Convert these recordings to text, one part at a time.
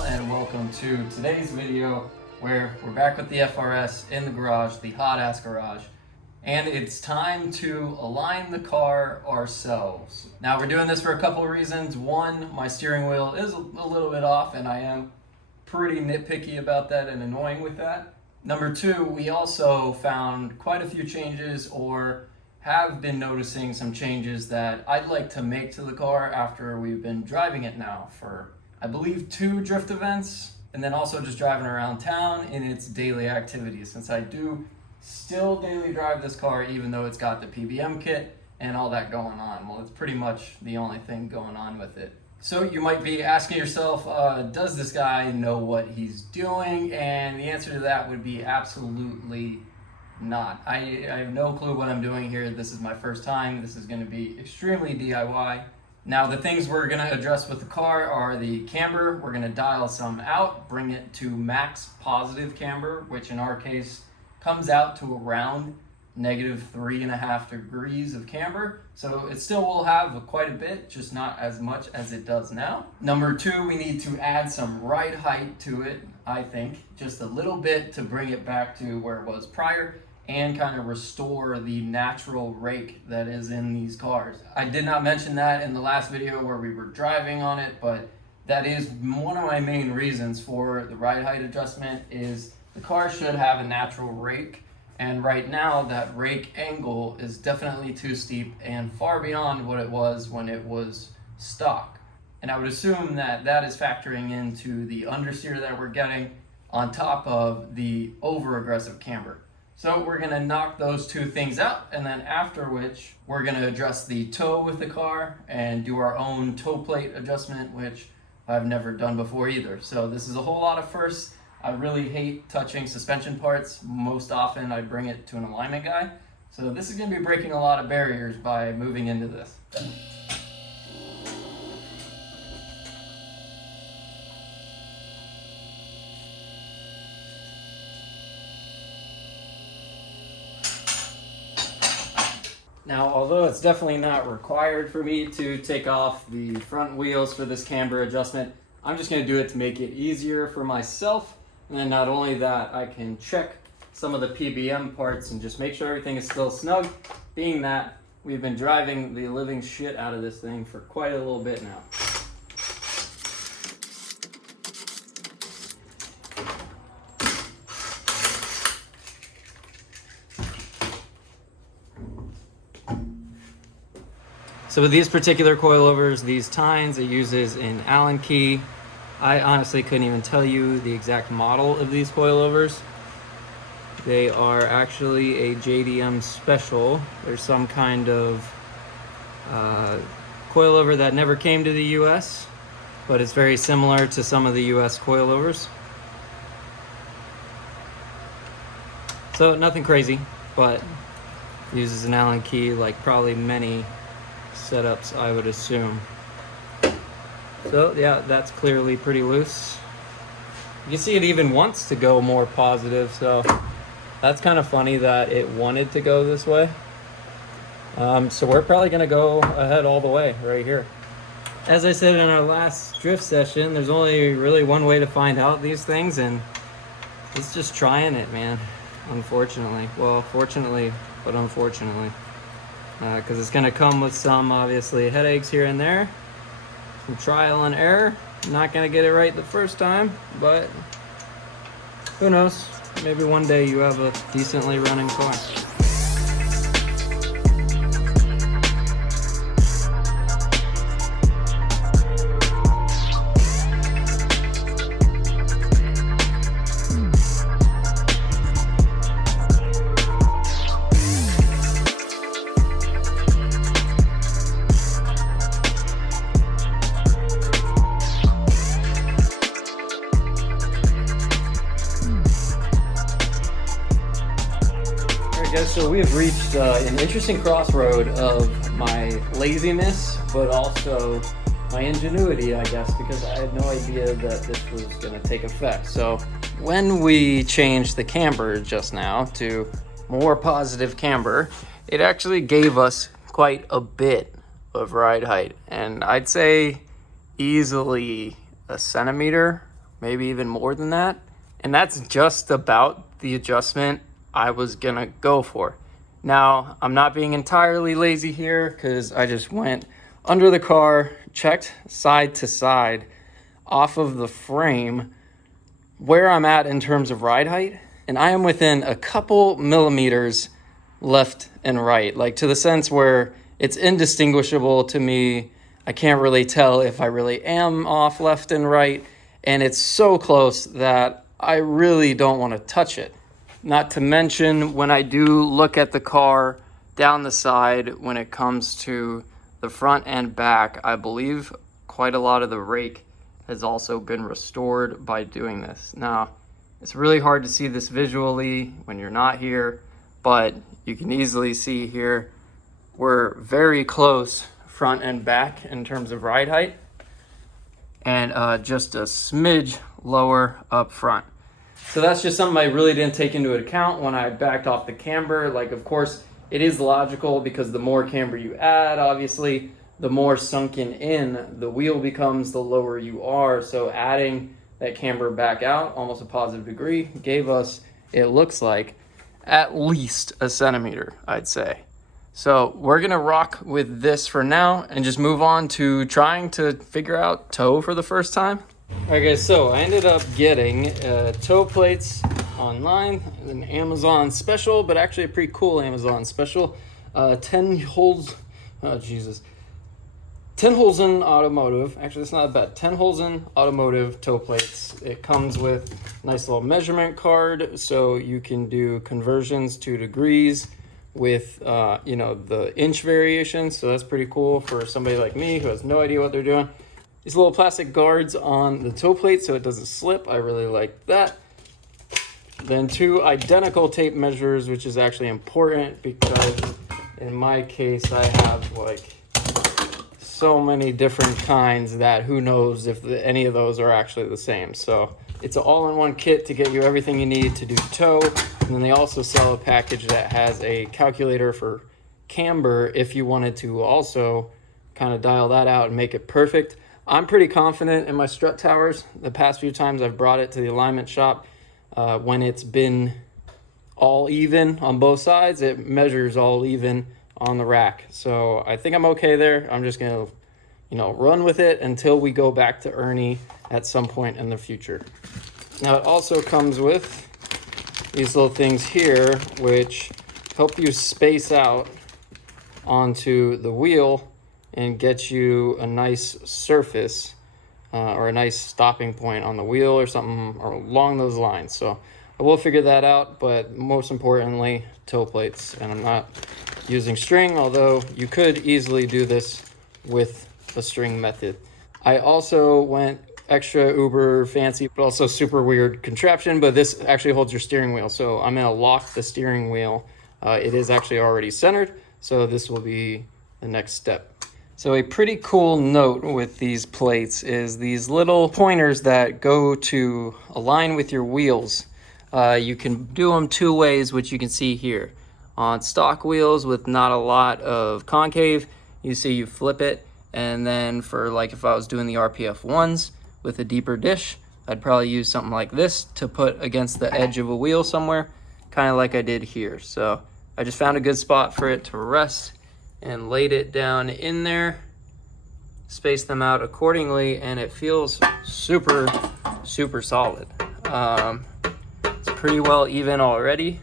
all, and welcome to today's video where we're back with the FRS in the garage, the hot ass garage, and it's time to align the car ourselves. Now we're doing this for a couple of reasons. One, my steering wheel is a little bit off and I am pretty nitpicky about that and annoying with that. Number two, we also found quite a few changes, or have been noticing some changes that I'd like to make to the car after we've been driving it now for, I believe, 2 drift events, and then also just driving around town in its daily activities, since I do still daily drive this car even though it's got the PBM kit and all that going on. Well, it's pretty much the only thing going on with it. So you might be asking yourself, does this guy know what he's doing? And the answer to that would be absolutely not. I have no clue what I'm doing here. This is my first time. This is going to be extremely DIY. Now the things we're going to address with the car are the camber. We're going to dial some out, bring it to max positive camber, which in our case comes out to around -3.5 degrees of camber. So it still will have quite a bit, just not as much as it does now. Number 2, we need to add some ride height to it, I think, just a little bit to bring it back to where it was prior and kind of restore the natural rake that is in these cars. I did not mention that in the last video where we were driving on it, but that is one of my main reasons for the ride height adjustment. Is the car should have a natural rake, and right now that rake angle is definitely too steep and far beyond what it was when it was stock. And I would assume that that is factoring into the understeer that we're getting on top of the over-aggressive camber. So we're gonna knock those 2 things out, and then after which we're gonna address the toe with the car and do our own toe plate adjustment, which I've never done before either. So this is a whole lot of firsts. I really hate touching suspension parts. Most often I bring it to an alignment guy. So this is gonna be breaking a lot of barriers by moving into this. Now, although it's definitely not required for me to take off the front wheels for this camber adjustment, I'm just going to do it to make it easier for myself. And then not only that, I can check some of the PBM parts and just make sure everything is still snug, being that we've been driving the living shit out of this thing for quite a little bit now. So with these particular coilovers, these tines, it uses an Allen key. I honestly couldn't even tell you the exact model of these coilovers. They are actually a JDM special. There's some kind of coilover that never came to the US, but it's very similar to some of the US coilovers. So nothing crazy, but uses an Allen key like probably many setups, I would assume. So yeah, that's clearly pretty loose. You can see it even wants to go more positive, so that's kind of funny that it wanted to go this way. So we're probably gonna go ahead all the way right here. As I said in our last drift session, there's only really one way to find out these things, and it's just trying it, man. Unfortunately. Well, fortunately, but unfortunately. Because it's going to come with some, obviously, headaches here and there. Some trial and error. Not going to get it right the first time, but who knows? Maybe one day you have a decently running car. So we have reached an interesting crossroad of my laziness, but also my ingenuity, I guess, because I had no idea that this was going to take effect. So when we changed the camber just now to more positive camber, it actually gave us quite a bit of ride height, and I'd say easily a centimeter maybe even more than that. And that's just about the adjustment I was gonna go for. Now, I'm not being entirely lazy here because I just went under the car, checked side to side off of the frame where I'm at in terms of ride height, and I am within a couple millimeters left and right, like to the sense where it's indistinguishable to me. I can't really tell if I really am off left and right, and it's so close that I really don't want to touch it. Not to mention, when I do look at the car down the side, when it comes to the front and back, I believe quite a lot of the rake has also been restored by doing this. Now, it's really hard to see this visually when you're not here, but you can easily see here we're very close front and back in terms of ride height, and just a smidge lower up front. So that's just something I really didn't take into account when I backed off the camber. Like, of course, it is logical because the more camber you add, obviously, the more sunken in the wheel becomes, the lower you are. So adding that camber back out almost a positive degree gave us, it looks like, at least a centimeter, I'd say. So we're gonna rock with this for now and just move on to trying to figure out toe for the first time. All right, guys, so I ended up getting toe plates online, an Amazon special, but actually a pretty cool Amazon special. Tenhulzen Automotive. Actually, it's not bad. Tenhulzen Automotive toe plates. It comes with a nice little measurement card, so you can do conversions to degrees with the inch variation. So that's pretty cool for somebody like me who has no idea what they're doing. These little plastic guards on the toe plate so it doesn't slip. I really like that. Then 2 identical tape measures, which is actually important because in my case I have like so many different kinds that who knows if any of those are actually the same. So it's an all-in-one kit to get you everything you need to do toe. And then they also sell a package that has a calculator for camber if you wanted to also kind of dial that out and make it perfect. I'm pretty confident in my strut towers. The past few times I've brought it to the alignment shop, when it's been all even on both sides, it measures all even on the rack. So I think I'm okay there. I'm just gonna, run with it until we go back to Ernie at some point in the future. Now it also comes with these little things here, which help you space out onto the wheel and get you a nice surface or a nice stopping point on the wheel or something or along those lines. So I will figure that out, but most importantly, toe plates. And I'm not using string, although you could easily do this with a string method. I also went extra uber fancy, but also super weird contraption, but this actually holds your steering wheel. So I'm gonna lock the steering wheel. It is actually already centered, so this will be the next step. So a pretty cool note with these plates is these little pointers that go to align with your wheels. You can do them 2 ways, which you can see here. On stock wheels with not a lot of concave, you see you flip it, and then for like if I was doing the RPF 1s with a deeper dish, I'd probably use something like this to put against the edge of a wheel somewhere, kind of like I did here. So I just found a good spot for it to rest and laid it down in there, spaced them out accordingly, and it feels super solid. It's pretty well even already,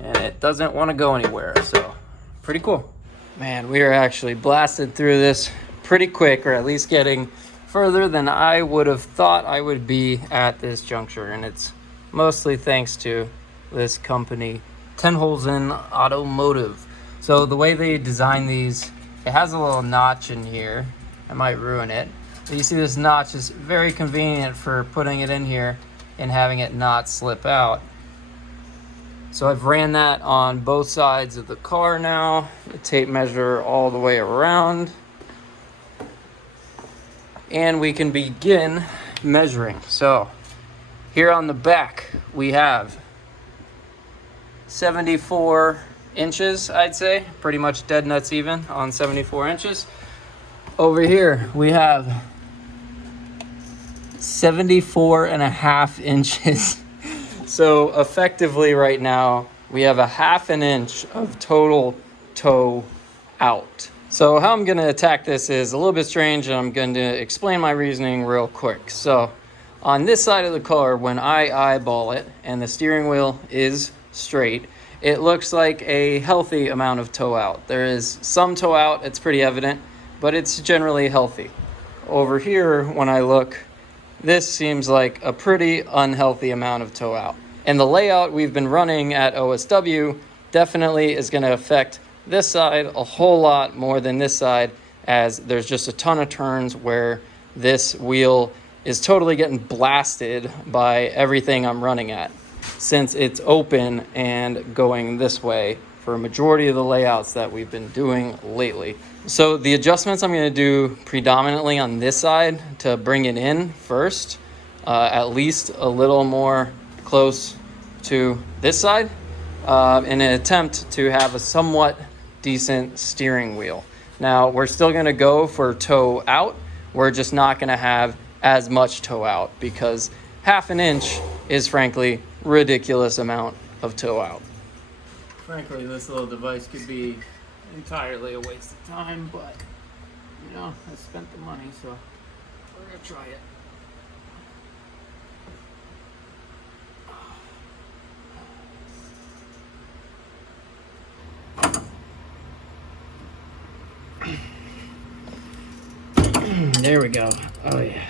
and it doesn't want to go anywhere, so pretty cool. Man, we are actually blasted through this pretty quick, or at least getting further than I would have thought I would be at this juncture, and it's mostly thanks to this company, Tenhulzen Automotive. So the way they design these, it has a little notch in here. I might ruin it. But you see this notch is very convenient for putting it in here and having it not slip out. So I've ran that on both sides of the car now. The tape measure all the way around. And we can begin measuring. So here on the back, we have 74 inches, I'd say. Pretty much dead nuts even on 74 inches. Over here, we have 74.5 inches. So effectively right now, we have a 1/2 inch of total toe out. So how I'm gonna attack this is a little bit strange, and I'm going to explain my reasoning real quick. So on this side of the car, when I eyeball it and the steering wheel is straight, it looks like a healthy amount of toe out. There is some toe out, it's pretty evident, but it's generally healthy. Over here, when I look, this seems like a pretty unhealthy amount of toe out. And the layout we've been running at OSW definitely is going to affect this side a whole lot more than this side, as there's just a ton of turns where this wheel is totally getting blasted by everything I'm running at, since it's open and going this way for a majority of the layouts that we've been doing lately. So the adjustments I'm going to do predominantly on this side to bring it in first, at least a little more close to this side, in an attempt to have a somewhat decent steering wheel. Now we're still going to go for toe out. We're just not going to have as much toe out, because 1/2 inch is frankly ridiculous amount of toe out. Frankly, this little device could be entirely a waste of time, but you know, I spent the money, so we're gonna try it. There we go. Oh yeah.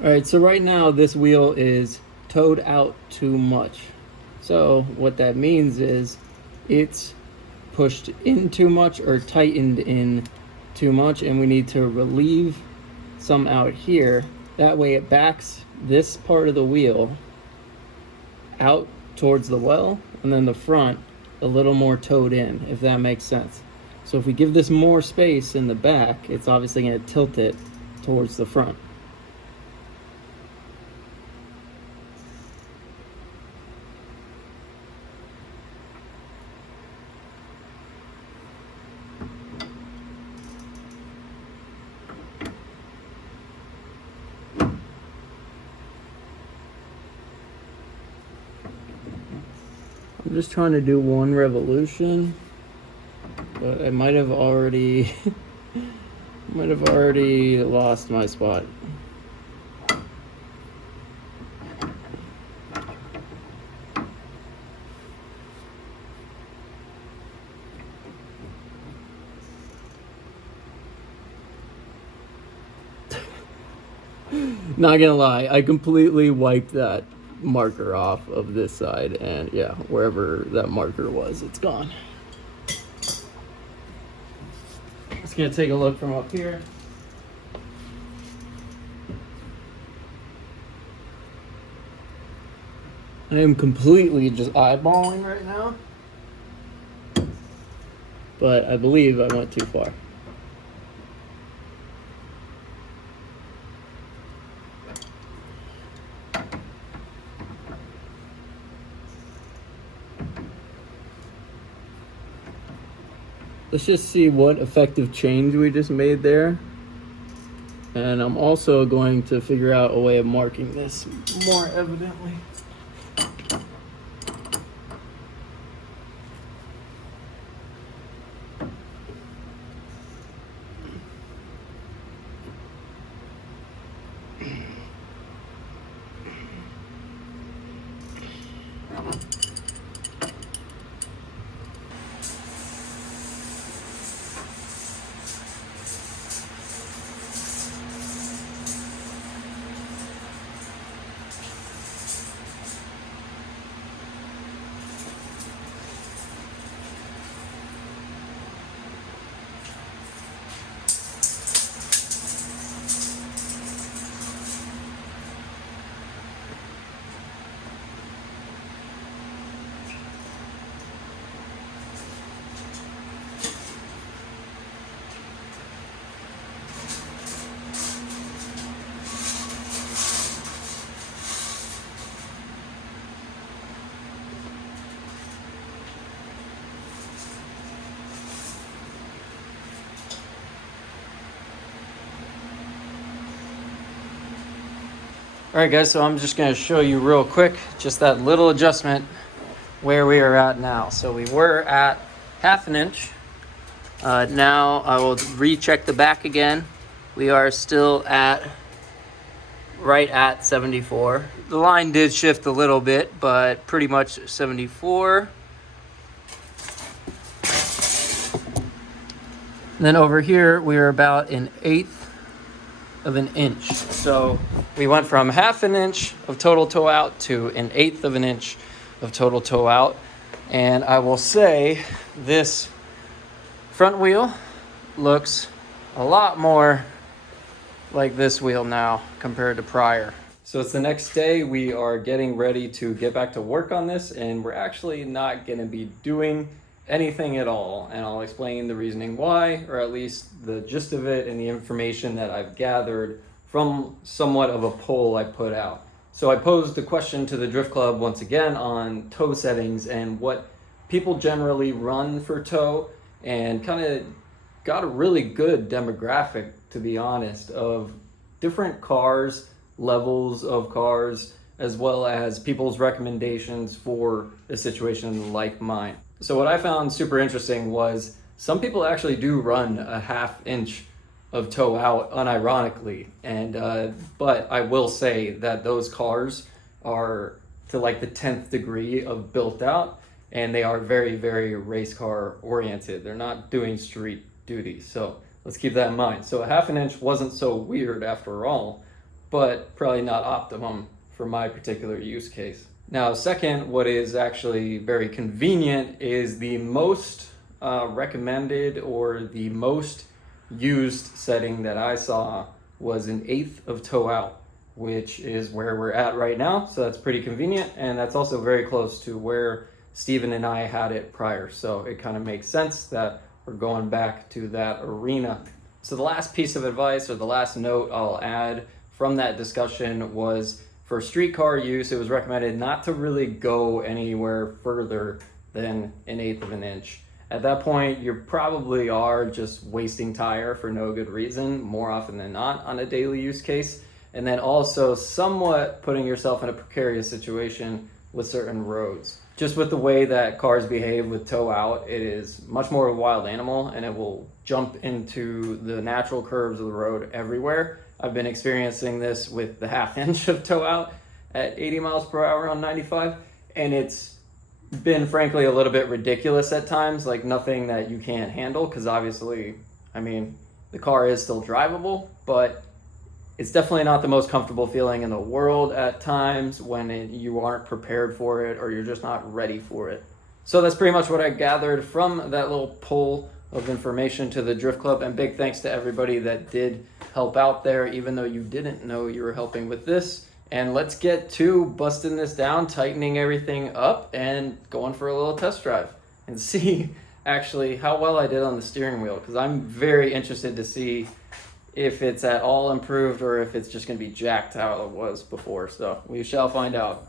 All right, so right now this wheel is toed out too much. So what that means is it's pushed in too much or tightened in too much, and we need to relieve some out here. That way it backs this part of the wheel out towards the well, and then the front a little more towed in, if that makes sense. So if we give this more space in the back, it's obviously going to tilt it towards the front. I'm just trying to do one revolution, but I might have already lost my spot. Not gonna lie, I completely wiped that marker off of this side, and yeah, wherever that marker was, it's gone. Just gonna take a look from up here. I am completely just eyeballing right now, but I believe I went too far. Let's just see what effective change we just made there. And I'm also going to figure out a way of marking this more evidently. right, guys, so I'm just going to show you real quick just that little adjustment where we are at now. So we were at 1/2 inch. Now I will recheck the back again. We are still at right at 74. The line did shift a little bit, but pretty much 74. And then over here, we are about 1/8 of an inch. So we went from 1/2 inch of total toe out to 1/8 of an inch of total toe out. And I will say this front wheel looks a lot more like this wheel now compared to prior. So it's the next day. We are getting ready to get back to work on this, and we're actually not going to be doing anything at all. And I'll explain the reasoning why, or at least the gist of it and the information that I've gathered from somewhat of a poll I put out. So I posed the question to the Drift Club once again on toe settings and what people generally run for toe, and kind of got a really good demographic, to be honest, of different cars, levels of cars, as well as people's recommendations for a situation like mine. So what I found super interesting was some people actually do run a 1/2 inch of toe out unironically. And but I will say that those cars are to like the 10th degree of built out, and they are very, very race car oriented. They're not doing street duty. So let's keep that in mind. So a 1/2 inch wasn't so weird after all, but probably not optimum for my particular use case. Now, second, what is actually very convenient is the most recommended, or the most used setting that I saw was 1/8 of toe out, which is where we're at right now. So that's pretty convenient, and that's also very close to where Steven and I had it prior. So it kind of makes sense that we're going back to that arena. So the last piece of advice, or the last note I'll add from that discussion, was for street car use, it was recommended not to really go anywhere further than 1/8 of an inch. At that point, you probably are just wasting tire for no good reason, more often than not on a daily use case. And then also somewhat putting yourself in a precarious situation with certain roads. Just with the way that cars behave with toe out, it is much more of a wild animal, and it will jump into the natural curves of the road everywhere. I've been experiencing this with the 1/2 inch of toe out at 80 miles per hour on 95, and it's been frankly a little bit ridiculous at times, like nothing that you can't handle, because obviously, I mean, the car is still drivable, but it's definitely not the most comfortable feeling in the world at times when you aren't prepared for it, or you're just not ready for it. So that's pretty much what I gathered from that little poll of information to the Drift Club, and big thanks to everybody that did help out there, even though you didn't know you were helping with this. And let's get to busting this down, tightening everything up, and going for a little test drive and see actually how well I did on the steering wheel, because I'm very interested to see if it's at all improved or if it's just going to be jacked how it was before. So we shall find out.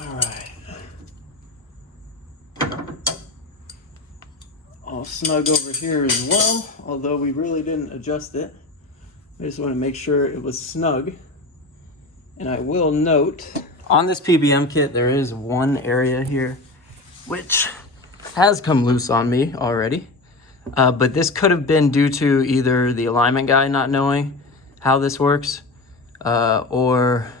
All right. All snug over here as well, although we really didn't adjust it. I just want to make sure it was snug. And I will note, on this PBM kit, there is one area here which has come loose on me already. But this could have been due to either the alignment guy not knowing how this works, or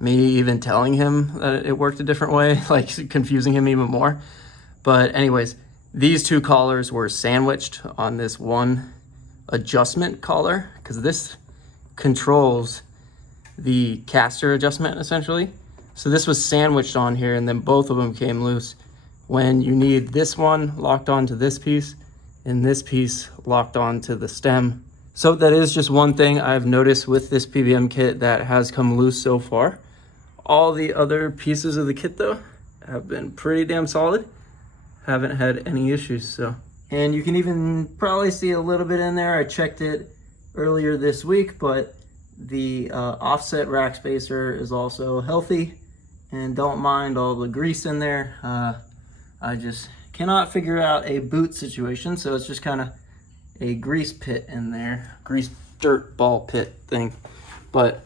me even telling him that it worked a different way, like confusing him even more. But anyways, these two collars were sandwiched on this one adjustment collar, because this controls the caster adjustment essentially. So this was sandwiched on here, and then both of them came loose when you need this one locked onto this piece and this piece locked onto the stem. So that is just one thing I've noticed with this PBM kit that has come loose so far. All the other pieces of the kit though have been pretty damn solid. Haven't had any issues. So, and you can even probably see a little bit in there. I checked it earlier this week, but the offset rack spacer is also healthy, and don't mind all the grease in there. I just cannot figure out a boot situation, so it's just kind of a grease pit in there, grease dirt ball pit thing, but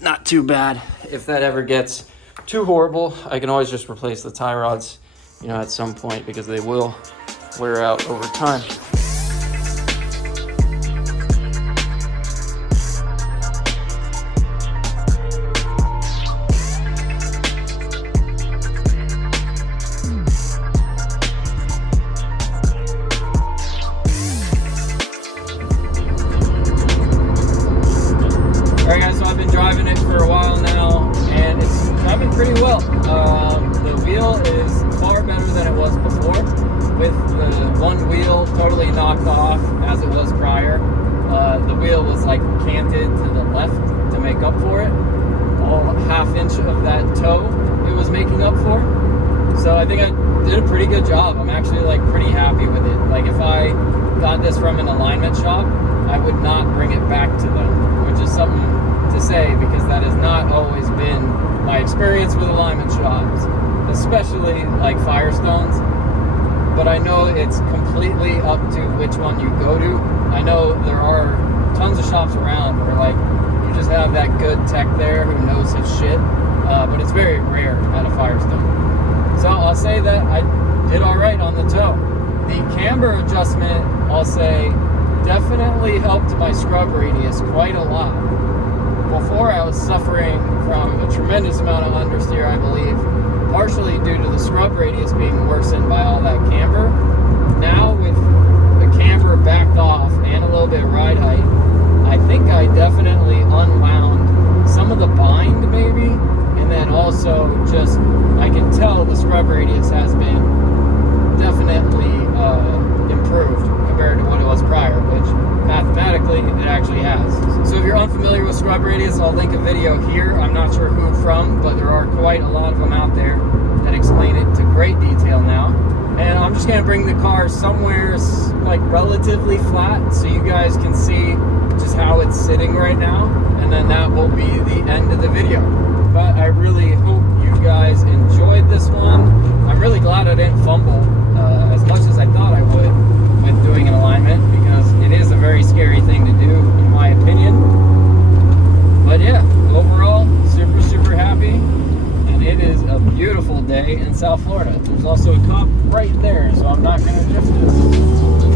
not too bad. If that ever gets too horrible, I can always just replace the tie rods, you know, at some point, because they will wear out over time. Alright guys, so I've been driving it for a while now, and it's driving pretty well. The wheel is far better than it was before, with the one wheel totally knocked off as it was prior. The wheel was like canted to the left to make up for it. All half-inch of that toe it was making up for. So I think I did a pretty good job. I'm actually like pretty happy with it. Like if I got this from an alignment shop, I would not bring it back to them, which is something to say, because that has not always been my experience with alignment shops, especially like Firestones. But I know it's completely up to which one you go to. I know there are tons of shops around where like you just have that good tech there who knows his shit, but it's very rare at a Firestone. So I'll say that I did all right on the toe. The camber adjustment, I'll say, definitely helped my scrub radius quite a lot. Before, I was suffering from a tremendous amount of understeer, I believe, partially due to the scrub radius being worsened by all that camber. Now, with the camber backed off and a little bit of ride height, I think I definitely unwound some of the bind, maybe, and then also just, I can tell the scrub radius has been definitely improved compared to what it was prior, which mathematically it actually has. So if you're unfamiliar with scrub radius, I'll link a video here. I'm not sure who from, but there are quite a lot of them out there that explain it to great detail now. And I'm just gonna bring the car somewhere like relatively flat so you guys can see just how it's sitting right now, and then that will be the end of the video. But I really hope you guys enjoyed this one. I'm really glad I didn't fumble as much as I thought I would with doing an alignment, because it is a very scary thing to do in my opinion. But yeah, overall, super happy, and it is a beautiful day in South Florida. There's also a cop right there, so I'm not gonna drift this.